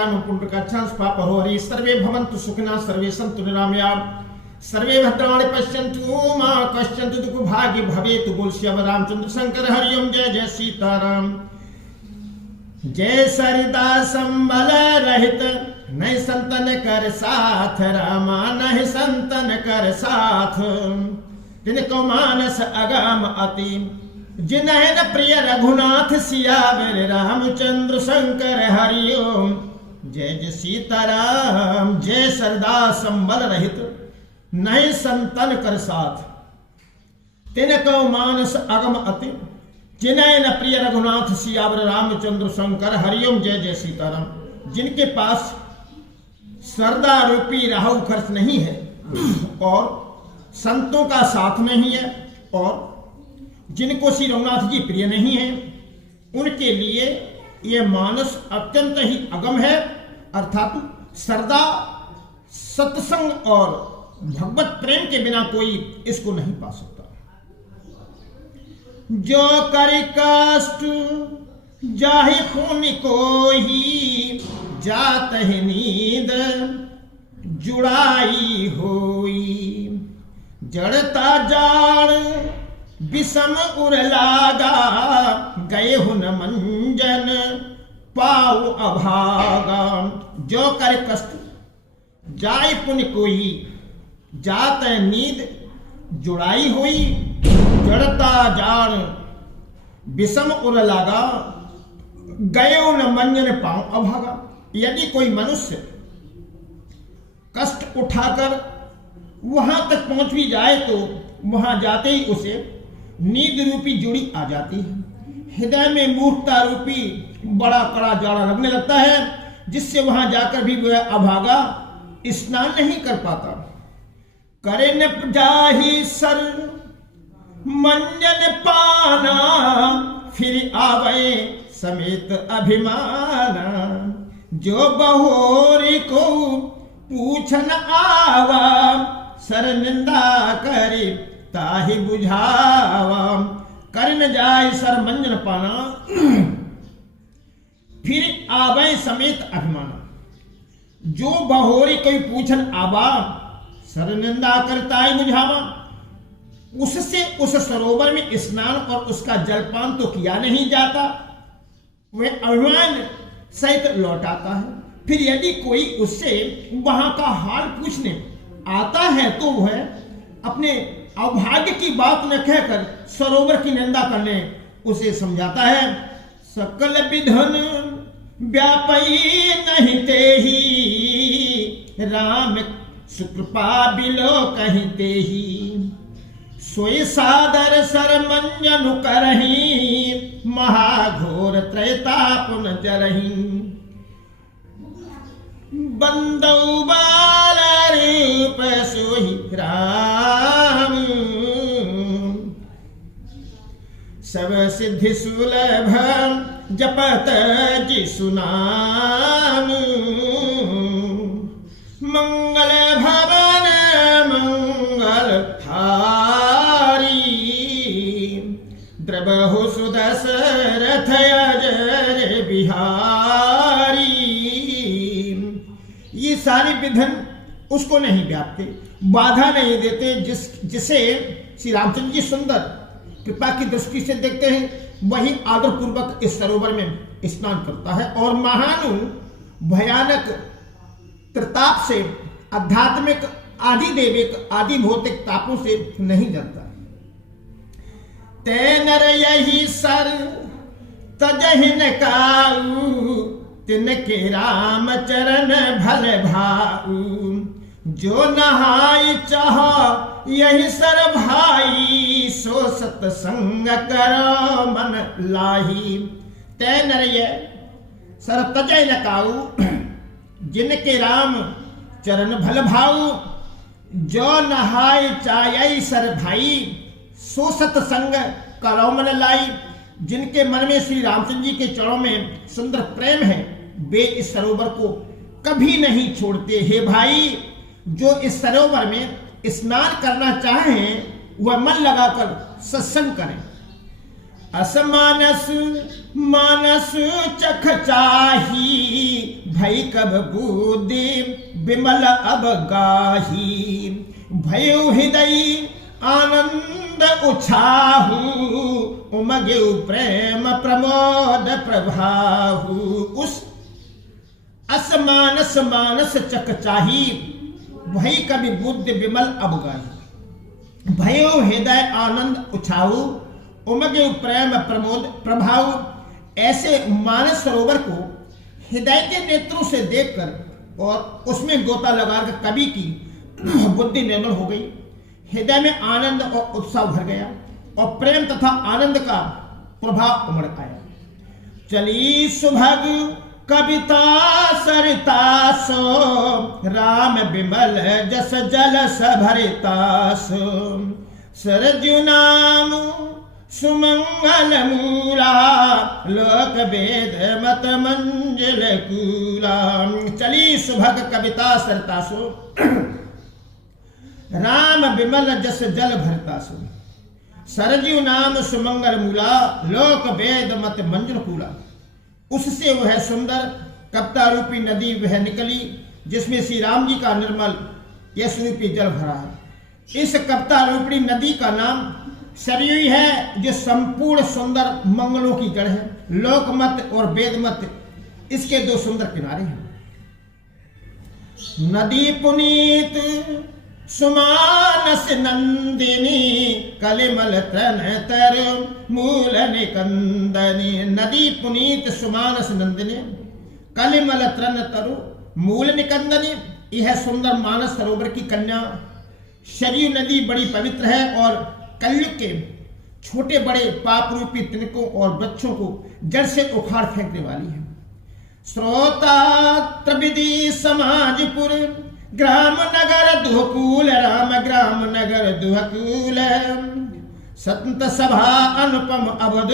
काम पुण्यकाक्षांश पापहरो हरि सर्वे भवन्तु सुखिनः सर्वे सन्तु निरामया सर्वे भद्राणि पश्यन्तु मा कश्चित् दुःख भाग्य भवेत्। बोल श्याम रामचंद्र शंकर हरि ओम। जय जय सीताराम। जय सरिता संबल रहित नहीं संतन कर साथ रामा नहीं संतन कर साथ तिनको मानस अगम अति जिन्हें न प्रिय रघुनाथ सियावर रामचंद्र शंकर हरि ओम। जय जय सीताराम। जय सरिता संबल रहित नहीं संतन कर साथ तिनको मानस अगम अति जिन्हें न प्रिय रघुनाथ सियावर रामचंद्र शंकर हरिओम। जय जय सीताराम। जिनके पास सरदा रूपी राहु खर्च नहीं है और संतों का साथ नहीं है और जिनको श्री रघुनाथ जी प्रिय नहीं है उनके लिए यह मानस अत्यंत ही अगम है। अर्थात सरदा सत्संग और भगवत प्रेम के बिना कोई इसको नहीं पा सकता। जो कर कष्ट जाहि पुण्य को ही जात है नींद जुड़ाई होई जड़ता जाड़ विषम उर लागा गए हुन मंजन पाऊ अभागा। जो कर कष्ट जाय पुण्य को ही जात है नींद जुड़ाई हुई जड़ता जाड़ विषम उर लागा गयो न मंजन पाऊं अभागा। यदि कोई मनुष्य कष्ट उठाकर वहां तक पहुंच भी जाए तो वहां जाते ही उसे नींद रूपी जुड़ी आ जाती है। हृदय में मूर्खता रूपी बड़ा कड़ा जाड़ा लगने लगता है जिससे वहां जाकर भी वह अभागा स्नान नहीं कर पाता। करे न जाहि सर मंजन पाना फिर आवे समेत अभिमाना। जो बहोरी को पूछन आवा सर निंदा करे ताहि बुझावा। कर न जाय सर मंजन पाना फिर आवे समेत अभिमाना। जो बहोरी कोई पूछन आवा सर निंदा करता है बुझावा उससे उस सरोवर में स्नान और उसका जलपान तो किया नहीं जाता वह अभिमान सहित लौट आता है। फिर यदि कोई उससे वहां का हाल पूछने आता है तो वह अपने अभाग्य की बात न कहकर सरोवर की निंदा करने उसे समझाता है। सकल विधन व्यापी नहीं ते ही राम सुकृपा बिलो कहते ही सोई सादर सर मंजनु करही महाघोर त्रैतापुन जरही। बंदौ बाल रूप सोहि राम सब सिद्धि सुलभ जपत जिसु नाम। मंगल भवन मंगल थारी द्रबहु सुदशरथ अजर बिहारी। ये सारे विधन उसको नहीं व्यापते बाधा नहीं देते जिसे श्री रामचंद्र जी सुंदर कृपा की दृष्टि से देखते हैं वही आदर पूर्वक इस सरोवर में स्नान करता है और महानु भयानक त्रिताप से आध्यात्मिक आदि देविक आदि भौतिक तापों से नहीं डरता। ते नर यही सर तजहिन काऊ तिनके राम चरण भल भाऊ। जो नहाई चाह यही सर भाई सो सतसंग करो मन लाही। ते नर ये सर तजहिन काऊ जिनके राम चरण भल भाऊ। जो नहाय चाय सर भाई सो सतसंग करो मन लाई। जिनके मन में श्री रामचंद्र जी के चरणों में सुंदर प्रेम है वे इस सरोवर को कभी नहीं छोड़ते। हे भाई जो इस सरोवर में स्नान करना चाहें वह मन लगाकर सत्संग करें। असमानस मानस चख चाही, भई कब बुद्धि विमल अब गाही। भयो हृदय आनंद उछाहू, उमगेउ प्रेम प्रमोद प्रभाहू। उस असमानस मानस चख चाही, भई कभी बुद्धि विमल अब गाही। भयो हृदय आनंद उछाहू, उमगे प्रेम प्रमोद प्रभाव। ऐसे मानस सरोवर को हृदय के नेत्रों से देखकर और उसमें गोता लगाकर कवि की बुद्धि निर्मल हो गई, हृदय में आनंद और उत्साह भर गया और प्रेम तथा आनंद का प्रभाव उमड़ आया। चली सुभग कविता सरिता सो, राम विमल जस जल सभरिता सो। सरजु नाम सुमंगल मूला, लोक वेद मत मंजिल कूला। चली सुभग कविता सरिता सो, राम विमल जस जल भरता सो। सरजू नाम सुमंगल मूला, लोक वेद मत मंजिल कूला। उससे वह सुंदर कविता रूपी नदी वह निकली जिसमें श्री राम जी का निर्मल यश रूपी जल भरा है। इस कविता रूपी नदी का नाम सरयू है, जो संपूर्ण सुंदर मंगलों की जड़ है। लोकमत और वेदमत इसके दो सुंदर किनारे हैं। नदी पुनीत सुमानस नंदिनी, कलिमल तन तर मूल निकंदनी। नदी पुनीत सुमानस नंदिनी, कलिमल तन तरु मूल निकंदनी। यह सुंदर मानस सरोवर की कन्या सरयू नदी बड़ी पवित्र है और कलयुग के छोटे बड़े पाप रूपी तिनकों और वृक्षों को जड़ से उखाड़ फेंकने वाली है। श्रोता त्रिविधि समाजपुर, ग्राम नगर दुहकूल, राम ग्राम नगर दुहकूल। संत सभा अनुपम अवध,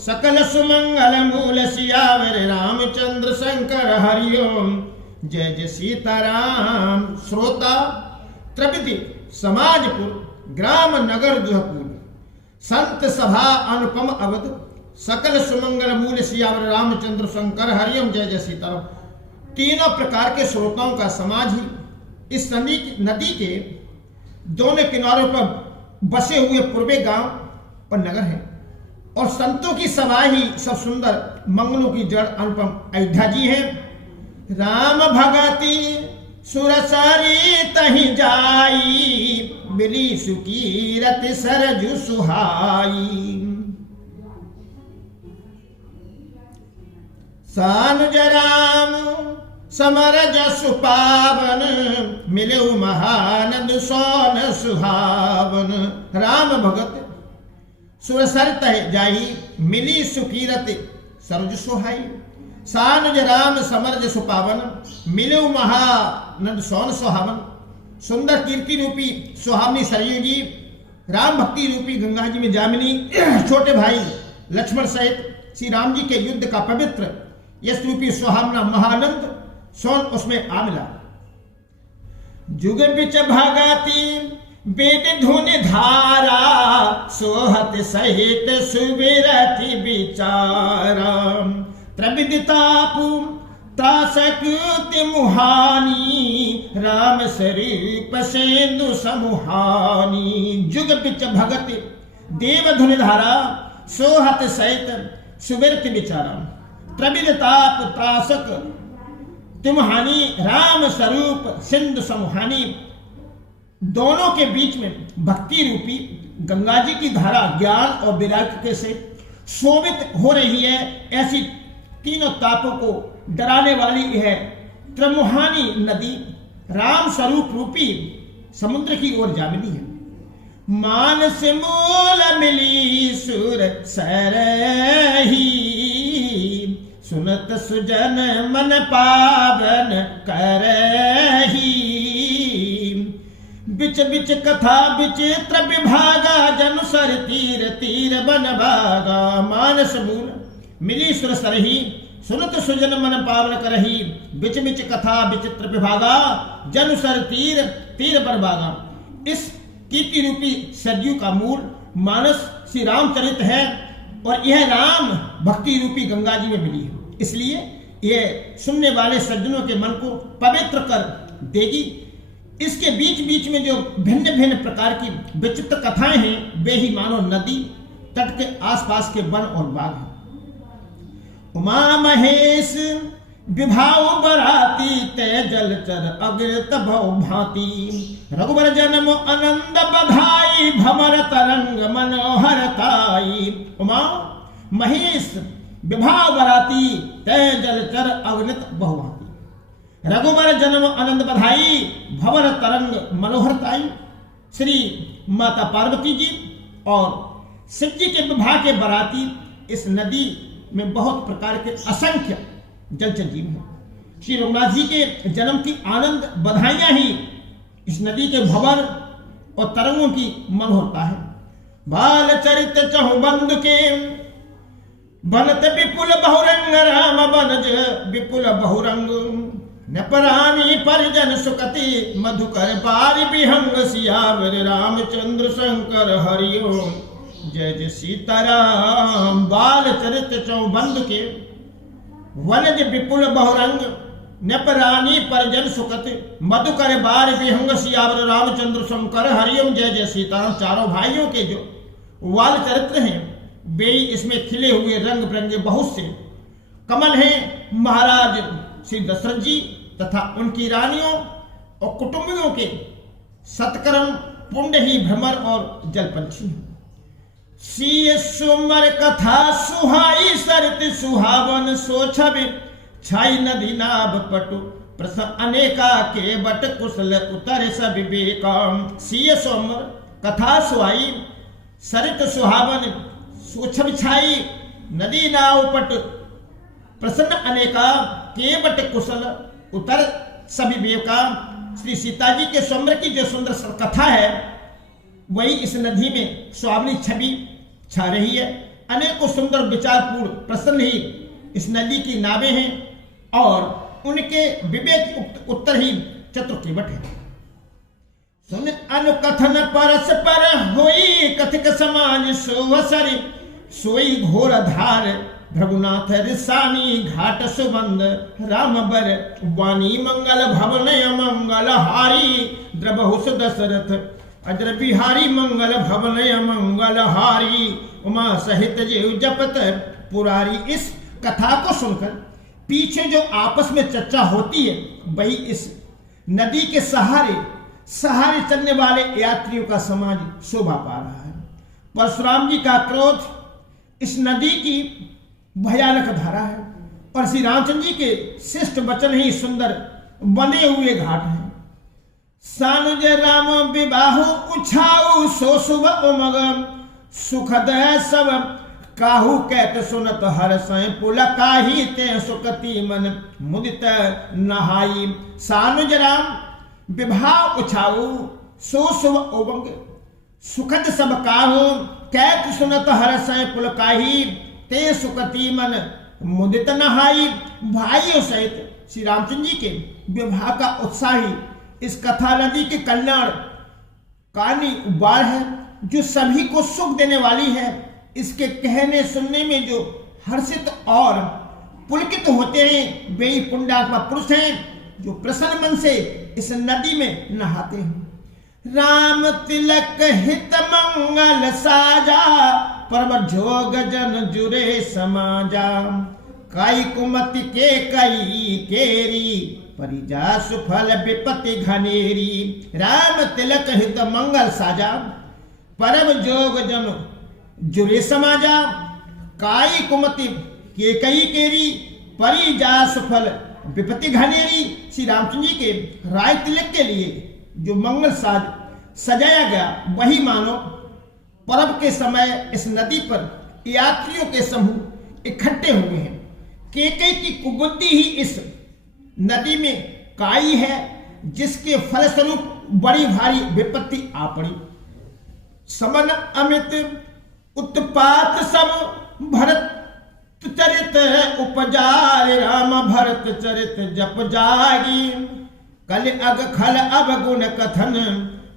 सकल सुमंगल मूल। सियावर रामचंद्र शंकर हरिओम, जय जय सीताराम। श्रोता त्रिविधि समाजपुर, ग्राम नगर दुहकूल, संत सभा अनुपम अवध, सकल सुमंगल मूल। सियावर रामचंद्र शंकर हरिओम, जय जय सीताराम। तीनों प्रकार के श्रोताओं का समाज ही इस नदी के दोनों किनारों पर बसे हुए पूर्वे गांव और नगर है और संतों की सभा ही सब सुंदर मंगलों की जड़ अनुपम अयोध्या जी है। राम भगति सुरसरी तहि जाई, मिली सुकीरत सरजु सुहाई। सानुज राम समर जसु पावन, मिले महानंद सोन सुहावन। राम भगत सुरसर तह जाई, मिली सुकीरत सरज सुहाई। सानुज राम समर जसु पावन, मिले महानंद सोन सुहावन। सुंदर कीर्ति रूपी सुहावनी सरयू जी राम भक्ति रूपी गंगा जी में जामिनी छोटे भाई लक्ष्मण सहित श्री राम जी के युद्ध का पवित्र यश रूपी सुहावना महानंद सोन उसमें आ मिला। जुग बिच भगति वेद धुन धारा, सोहत सहित सुबिरति विचारा। त्रिविदितापु त्रासकृति मुहानी, राम स्वरूप सेंदु समुहानी। जुग बिच भगति देव धुन धारा, सोहत सहित सुबिरति विचारा। त्रिविदिताप त्रासक तिमहानी, राम स्वरूप सिंधु समुहानी। दोनों के बीच में भक्ति रूपी गंगा जी की धारा ज्ञान और वैराग्य से शोभित हो रही है। ऐसी तीनों तापों को डराने वाली है त्रिमुहानी नदी राम स्वरूप रूपी समुद्र की ओर जा मिली है। मानस मूल मिली सुर सरही, सुनत सुजन मन पावन करही। बिच बिच कथा विचित्र विभागा, जनु सर तीर तीर बन भागा। मानस मूल मिली सुर सरही, सुनत सुजन मन पावन करही। बिच बिच कथा विचित्र विभागा, जनु सर तीर तीर बन भागा। इस कीर्ति रूपी सरयू का मूल मानस श्री रामचरित है और यह राम भक्ति रूपी गंगा जी में मिली है। इसलिए यह सुनने वाले सज्जनों के मन को पवित्र कर देगी। इसके बीच बीच में जो भिन्न भिन्न प्रकार की विचित्र कथाएं हैं वे ही मानो नदी तट के आसपास के वन और बाग हैं। उमा महेश विभाव बराती तय जलचर अग्रत भव भांति रघुबर जन्म आनंद बधाई भमर तरंग मनोहरताई। उमा महेश विभाव बराती तय जलचर अग्नित बहुभांति रघुबर जन्म आनंद बधाई भवर तरंग मनोहरताई। श्री माता पार्वती जी और शिव जी के विवाह के बराती इस नदी में बहुत प्रकार के असंख्य जलचर जीव हैं। श्री रघुनाथ जी के जन्म की आनंद बधाइयां ही इस नदी के भंवर और तरंगों की मनोहरता है। बाल चरित चहुबंद के बनत विपुल बहुरंग राम बनज विपुल बहुरंग नपरानी परिजन सुकति मधुकर पारि विहंग सियावर रामचंद्र शंकर हरिओम जय जय सीताराम। बाल चरित चौबंद के वनज विपुल बहुरंग नपरानी परिजन सुकत मधुकर बार विहंग सियावर रामचंद्र शंकर हरिओम जय जय सीताराम। चारों भाइयों के जो वाल चरित्र हैं वे इसमें खिले हुए रंग बिरंगे बहुत से कमल हैं। महाराज श्री दशरथ जी तथा उनकी रानियों और कुटुंबियों के सत्कर्म पुण्य ही भ्रमर और जलपंछी हैं। सीय सुमर कथा सुहाई सरित सुहावन सो छवि छाई नदी नाभ पटु प्रसन्न अनेका के बट कुशल उतर सब विवेकम। सीय सुमर कथा सुहाई सरित सुहावन सो छवि छाई नदी नाव पट प्रसन्न अनेका के बट कुशल उतर सभी विवेका। श्री सीता जी के स्वयंवर की जो सुंदर कथा है वही इस नदी में स्वामिनी छवि छा रही है। अनेकों सुंदर विचारपूर्ण प्रसन्न ही इस नदी की नावें हैं और उनके विवेक उत्तर ही चतुर्केवट है। सुन अनुकथन परस्पर होई कथिक समाज सोवसरि सोई घोर धार भृगुनाथ रिसानी घाट सुबंध राम बर वाणी मंगल भवन मंगल हारी द्रबहुस दशरथ अजर बिहारी मंगल भवन मंगल हारी उमा सहित जीव जपत पुरारी। इस कथा को सुनकर पीछे जो आपस में चर्चा होती है वही इस नदी के सहारे सहारे चलने वाले यात्रियों का समाज शोभा पा रहा है। परशुराम जी का क्रोध इस नदी की भयानक धारा है और श्री रामचंद्र जी के श्रेष्ठ वचन ही सुंदर बने हुए घाट हैं। सानुज राम विवाह उछाऊ सो शुभ उमग सुखद सब काहू कहत सुनत हर सय पुलकाही ते सुकति मन मुदित नहाई। सानुज राम विवाह उछाऊ सो शुभ उमग सुखद सब काहू कहत सुनत हर सय पुलकाही ते सुकति मन मुदित नहाई। भाइयों सहित श्री रामचंद्र जी के विवाह का उत्साह ही इस कथा नदी के कल्याण कानी उबार है जो सभी को सुख देने वाली है। इसके कहने सुनने में जो हर्षित और पुलकित होते हैं वे ही पुण्यात्मा पुरुष हैं जो प्रसन्न मन से इस नदी में नहाते हैं। राम तिलक हित मंगल साजा परम जोग जन जुरे समाजा काई कुमति के कई केरी परिजा सुफल विपत्ति घनेरी। राम तिलक हित मंगल साजा परम जोग जन जुरे समाजा काई कुमति के कई केरी परिजा सुफल विपत्ति घनेरी। श्री रामचंद्र जी के राय तिलक के लिए जो मंगल साज सजाया गया वही मानो पर्व के समय इस नदी पर यात्रियों के समूह इकट्ठे हुए हैं। केकई की कुबुद्धि ही इस नदी में काई है जिसके फलस्वरूप बड़ी भारी विपत्ति आ पड़ी। समन अमित उत्पात सब भरत चरित उपजार राम भरत चरित जप जागी कल अग खल अवगुण कथन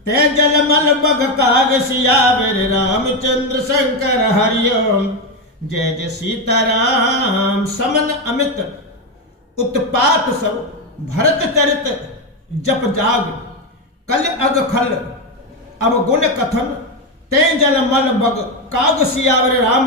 ते जल मल बग काग सियावर रामचंद्र शंकर हरिओम जय जय सीताराम। समन अमित उत्पात सब भरत चरित जप जाग, कल अग खल अवगुण कथन, ते जल मल बग काग सियावर राम